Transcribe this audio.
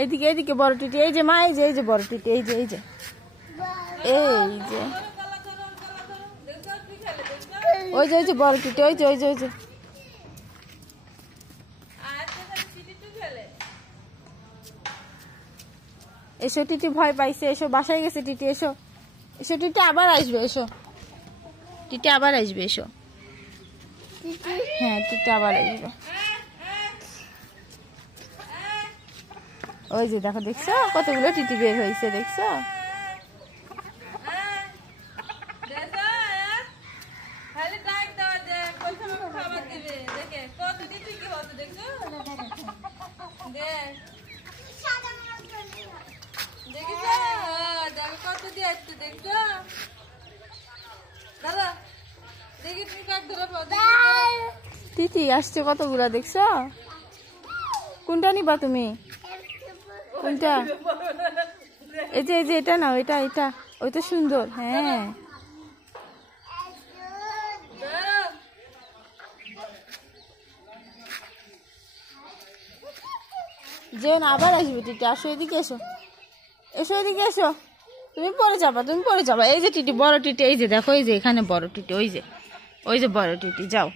এদিকে এদিকে বড় টিটি, এই যে মা, এই যে বড় টিটি, এই যে এই যে ওই যে বড় টিটি, ওই যে এসো টিটি, ভয় পাইছে, এসো, বাসায় গেছে টিটি, এসো এসো টিটি, আবার আসবে, এসো টিটি, আবার আসবে, এসো। হ্যাঁ টিটি আবার আসবে। ওই যে দেখো, দেখছো কতগুলো টিটি বের হয়েছে, দেখছো? টিটি আসছে কতগুলা, দেখছো? কোনটা নিবা তুমি? কোনটা? এই যে এটা নাও, এটা ওইটা সুন্দর। হ্যাঁ যে আবার আসবে টিটি, আসো এদিকে, এসো এদিকে এসো, তুমি পরে যাবা। এই যে টিটি, বড় টিটি, এই যে দেখো, এই যে এখানে বড় টিটি, ওই যে বড় টিটি, যাও।